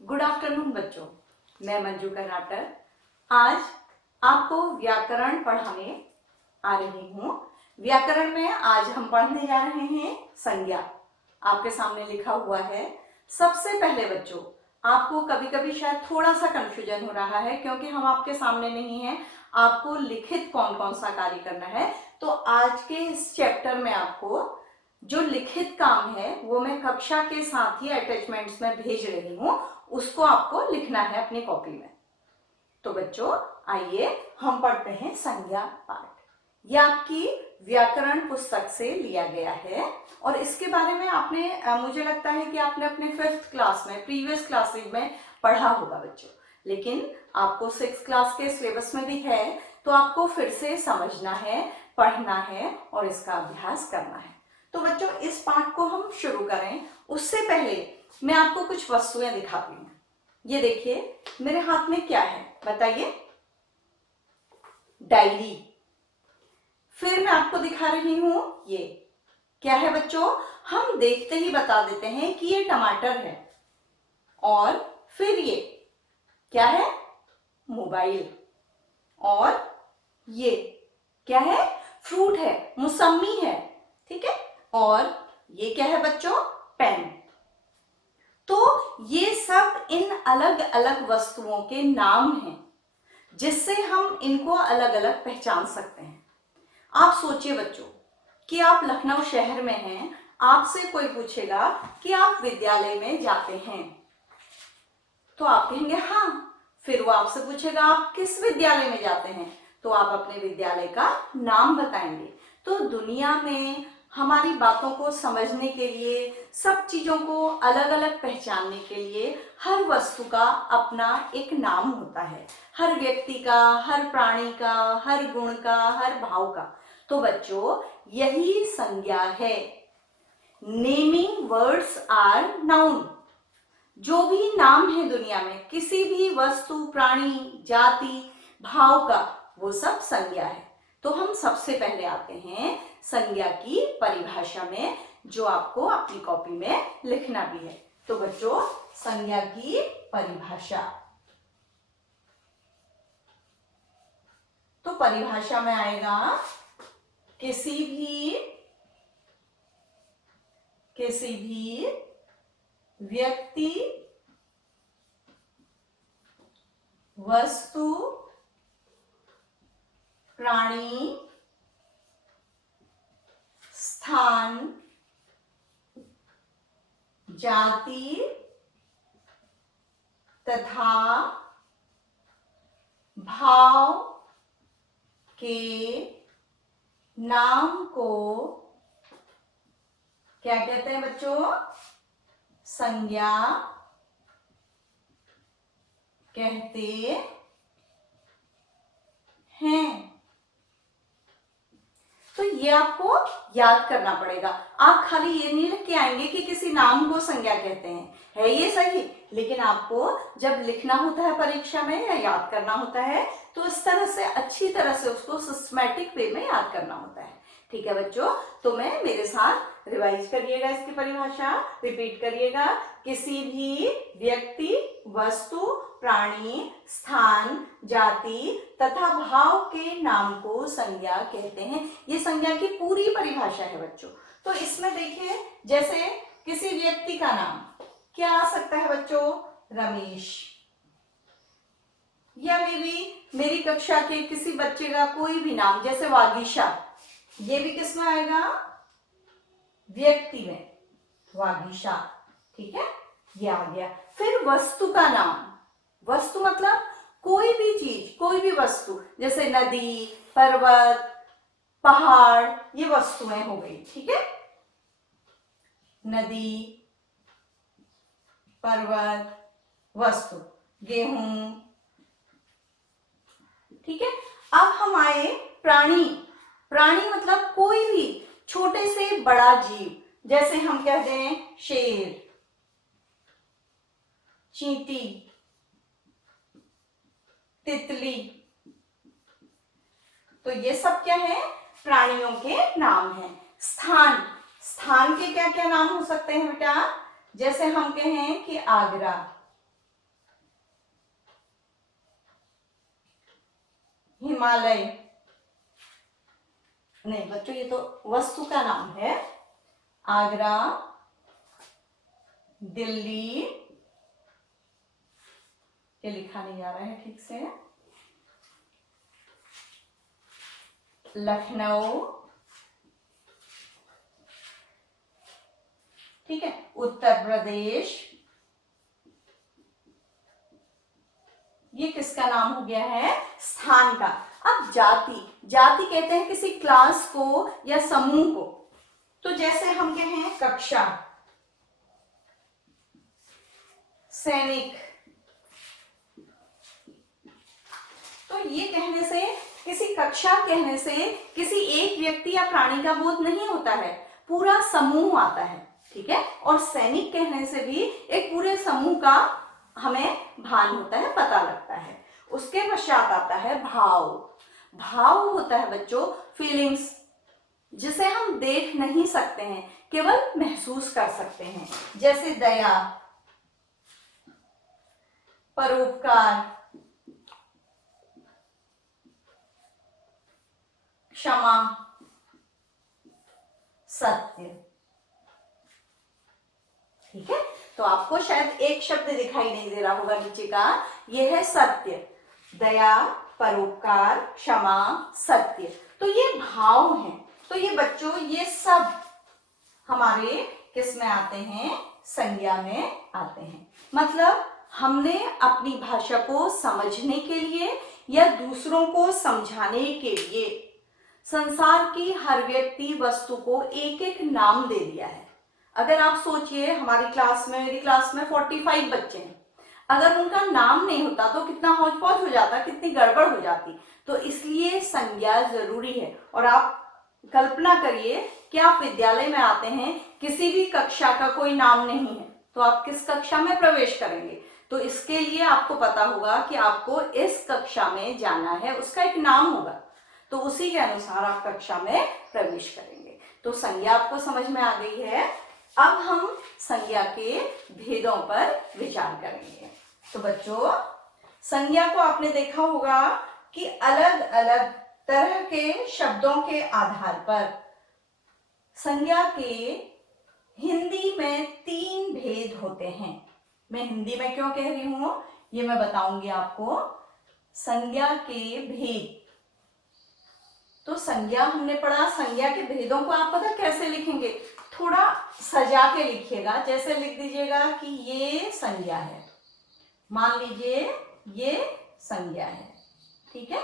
Good afternoon बच्चों, मैं मंजू कराटर आज आपको व्याकरण पढ़ाने आ रही हूँ। व्याकरण में आज हम पढ़ने जा रहे हैं संज्ञा। आपके सामने लिखा हुआ है। सबसे पहले बच्चों, आपको कभी कभी शायद थोड़ा सा कंफ्यूजन हो रहा है क्योंकि हम आपके सामने नहीं हैं। आपको लिखित कौन कौन सा कार्य करना है, तो आज के इस चैप्टर में आपको जो लिखित काम है वो मैं कक्षा के साथ ही अटैचमेंट्स में भेज रही हूँ, उसको आपको लिखना है अपनी कॉपी में। तो बच्चों आइए हम पढ़ते हैं संज्ञा पाठ। यह आपकी व्याकरण पुस्तक से लिया गया है और इसके बारे में आपने मुझे लगता है कि आपने अपने 5th क्लास में, प्रीवियस क्लासेज में पढ़ा होगा बच्चों, लेकिन आपको 6th क्लास के सिलेबस में भी है, तो आपको फिर से समझना है, पढ़ना है और इसका अभ्यास करना है। तो बच्चों इस पाठ को हम शुरू करें उससे पहले मैं आपको कुछ वस्तुएं दिखाती हूँ। ये देखिए मेरे हाथ में क्या है, बताइए। डायरी। फिर मैं आपको दिखा रही हूं ये क्या है बच्चों, हम देखते ही बता देते हैं कि ये टमाटर है। और फिर ये क्या है, मोबाइल। और ये क्या है, फ्रूट है, मौसमी है, ठीक है। और ये क्या है बच्चों, पेन। तो ये सब इन अलग अलग वस्तुओं के नाम हैं जिससे हम इनको अलग अलग पहचान सकते हैं। आप सोचिए बच्चों कि आप लखनऊ शहर में हैं, आपसे कोई पूछेगा कि आप विद्यालय में जाते हैं, तो आप कहेंगे हाँ। फिर वो आपसे पूछेगा आप किस विद्यालय में जाते हैं, तो आप अपने विद्यालय का नाम बताएंगे। तो दुनिया में हमारी बातों को समझने के लिए, सब चीजों को अलग अलग पहचानने के लिए हर वस्तु का अपना एक नाम होता है, हर व्यक्ति का, हर प्राणी का, हर गुण का, हर भाव का। तो बच्चों यही संज्ञा है। Naming words are noun. जो भी नाम है दुनिया में, किसी भी वस्तु, प्राणी, जाति, भाव का, वो सब संज्ञा है। तो हम सबसे पहले आते हैं संज्ञा की परिभाषा में, जो आपको अपनी कॉपी में लिखना भी है। तो बच्चों संज्ञा की परिभाषा, तो परिभाषा में आएगा किसी भी व्यक्ति, वस्तु, प्राणी, स्थान, जाति तथा भाव के नाम को क्या कहते हैं बच्चों, संज्ञा कहते हैं। तो ये आपको याद करना पड़ेगा। आप खाली ये नहीं लिख के आएंगे कि किसी नाम को संज्ञा कहते हैं, है ये सही, लेकिन आपको जब लिखना होता है परीक्षा में या याद करना होता है, तो इस तरह से अच्छी तरह से उसको सिस्टमैटिक वे में याद करना होता है। ठीक है बच्चों, तो मैं मेरे साथ रिवाइज करिएगा इसकी परिभाषा, रिपीट करिएगा। किसी भी व्यक्ति, वस्तु, प्राणी, स्थान, जाति तथा भाव के नाम को संज्ञा कहते हैं। ये संज्ञा की पूरी परिभाषा है बच्चों। तो इसमें देखिए, जैसे किसी व्यक्ति का नाम क्या आ सकता है बच्चों, रमेश, या मेरी कक्षा के किसी बच्चे का कोई भी नाम जैसे वागीशा, ये भी किस में आएगा, व्यक्ति में, वागीशा, ठीक है, ये आ गया। फिर वस्तु का नाम, वस्तु मतलब कोई भी चीज, कोई भी वस्तु, जैसे नदी, पर्वत, पहाड़, ये वस्तुएं हो गई, ठीक है। नदी, पर्वत, वस्तु, गेहूं, ठीक है। अब हम आए प्राणी। प्राणी मतलब कोई भी छोटे से बड़ा जीव, जैसे हम कहते हैं शेर, चींटी, तितली। तो ये सब क्या है, प्राणियों के नाम हैं। स्थान, स्थान के क्या क्या नाम हो सकते हैं बेटा, जैसे हम कहें कि आगरा, हिमालय, नहीं बच्चों ये तो वस्तु का नाम है। आगरा, दिल्ली, ये लिखा नहीं जा रहा है ठीक से, लखनऊ, ठीक है, उत्तर प्रदेश, ये किसका नाम हो गया है? स्थान का। अब जाति, जाति कहते हैं किसी क्लास को या समूह को। तो जैसे हम कहें कक्षा, सैनिक, तो ये कहने से, किसी कक्षा कहने से किसी एक व्यक्ति या प्राणी का बोध नहीं होता है, पूरा समूह आता है, ठीक है। और सैनिक कहने से भी एक पूरे समूह का हमें भान होता है, पता लगता है। उसके पश्चात आता है भाव। भाव होता है बच्चों फीलिंग्स, जिसे हम देख नहीं सकते हैं, केवल महसूस कर सकते हैं। जैसे दया, परोपकार, क्षमा, सत्य, ठीक है। तो आपको शायद एक शब्द दिखाई नहीं दे रहा होगा नीचे का, यह है सत्य। दया, परोपकार, क्षमा, सत्य, तो ये भाव हैं। तो ये बच्चों ये सब हमारे किस में आते हैं? संज्ञा में आते हैं। मतलब हमने अपनी भाषा को समझने के लिए या दूसरों को समझाने के लिए संसार की हर व्यक्ति वस्तु को एक एक नाम दे दिया है। अगर आप सोचिए हमारी क्लास में, मेरी क्लास में 45 बच्चे हैं, अगर उनका नाम नहीं होता तो कितना हौच पौच हो जाता, कितनी गड़बड़ हो जाती। तो इसलिए संज्ञा जरूरी है। और आप कल्पना करिए कि आप विद्यालय में आते हैं, किसी भी कक्षा का कोई नाम नहीं है, तो आप किस कक्षा में प्रवेश करेंगे? तो इसके लिए आपको पता होगा कि आपको इस कक्षा में जाना है, उसका एक नाम होगा, तो उसी के अनुसार आप कक्षा में प्रवेश करेंगे। तो संज्ञा आपको समझ में आ गई है। अब हम संज्ञा के भेदों पर विचार करेंगे। तो बच्चों संज्ञा को आपने देखा होगा कि अलग अलग तरह के शब्दों के आधार पर संज्ञा के हिंदी में 3 भेद होते हैं। मैं हिंदी में क्यों कह रही हूं ये मैं बताऊंगी आपको। संज्ञा के भेद, तो संज्ञा हमने पढ़ा, संज्ञा के भेदों को आप पता कैसे लिखेंगे? थोड़ा सजा के लिखिएगा। जैसे लिख दीजिएगा कि ये संज्ञा है, मान लीजिए ये संज्ञा है, ठीक है,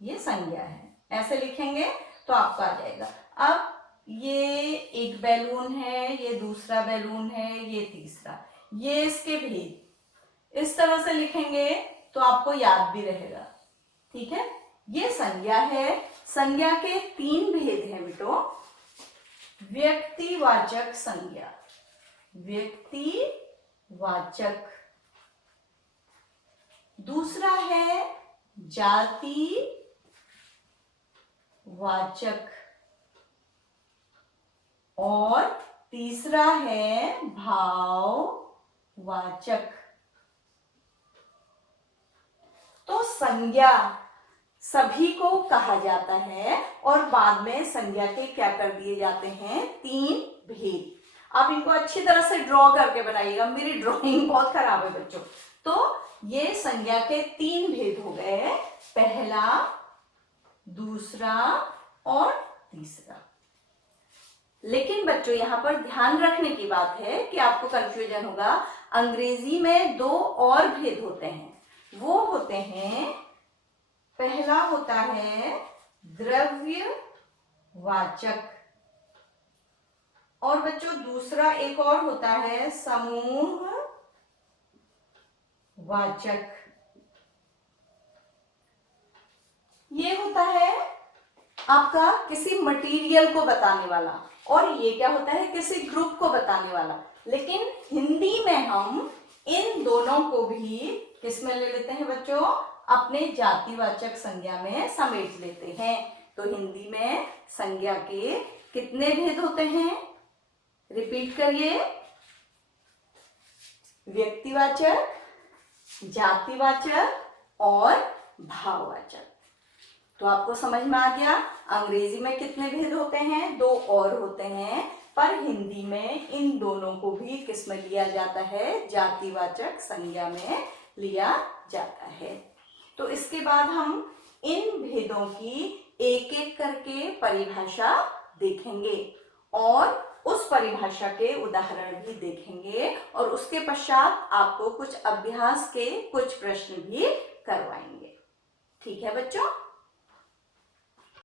ये संज्ञा है, ऐसे लिखेंगे तो आपको आ जाएगा। अब ये एक बैलून है, ये दूसरा बैलून है, ये तीसरा, ये इसके भेद इस तरह से लिखेंगे तो आपको याद भी रहेगा, ठीक है। ये संज्ञा है। संज्ञा के 3 भेद हैं बेटो। व्यक्तिवाचक संज्ञा, व्यक्तिवाचक, दूसरा है जातिवाचक और तीसरा है भाववाचक। तो संज्ञा सभी को कहा जाता है और बाद में संज्ञा के क्या कर दिए जाते हैं? 3 भेद। आप इनको अच्छी तरह से ड्रॉ करके बनाइएगा, मेरी ड्राइंग बहुत खराब है बच्चों। तो ये संज्ञा के 3 भेद हो गए, पहला, दूसरा और तीसरा। लेकिन बच्चों यहां पर ध्यान रखने की बात है कि आपको कंफ्यूजन होगा, अंग्रेजी में 2 और भेद होते हैं। वो होते हैं, पहला होता है द्रव्यवाचक और बच्चों दूसरा एक और होता है समूहवाचक। ये होता है आपका किसी मटेरियल को बताने वाला और ये क्या होता है? किसी ग्रुप को बताने वाला। लेकिन हिंदी में हम इन दोनों को भी किस में ले लेते हैं बच्चों? अपने जातिवाचक संज्ञा में समेट लेते हैं। तो हिंदी में संज्ञा के कितने भेद होते हैं? रिपीट करिए, व्यक्तिवाचक, जातिवाचक और भाववाचक। तो आपको समझ में आ गया अंग्रेजी में कितने भेद होते हैं, 2 और होते हैं, पर हिंदी में इन दोनों को भी किस में लिया जाता है, जातिवाचक संज्ञा में लिया जाता है। तो इसके बाद हम इन भेदों की एक एक करके परिभाषा देखेंगे और उस परिभाषा के उदाहरण भी देखेंगे और उसके पश्चात आपको कुछ अभ्यास के कुछ प्रश्न भी करवाएंगे। ठीक है बच्चों।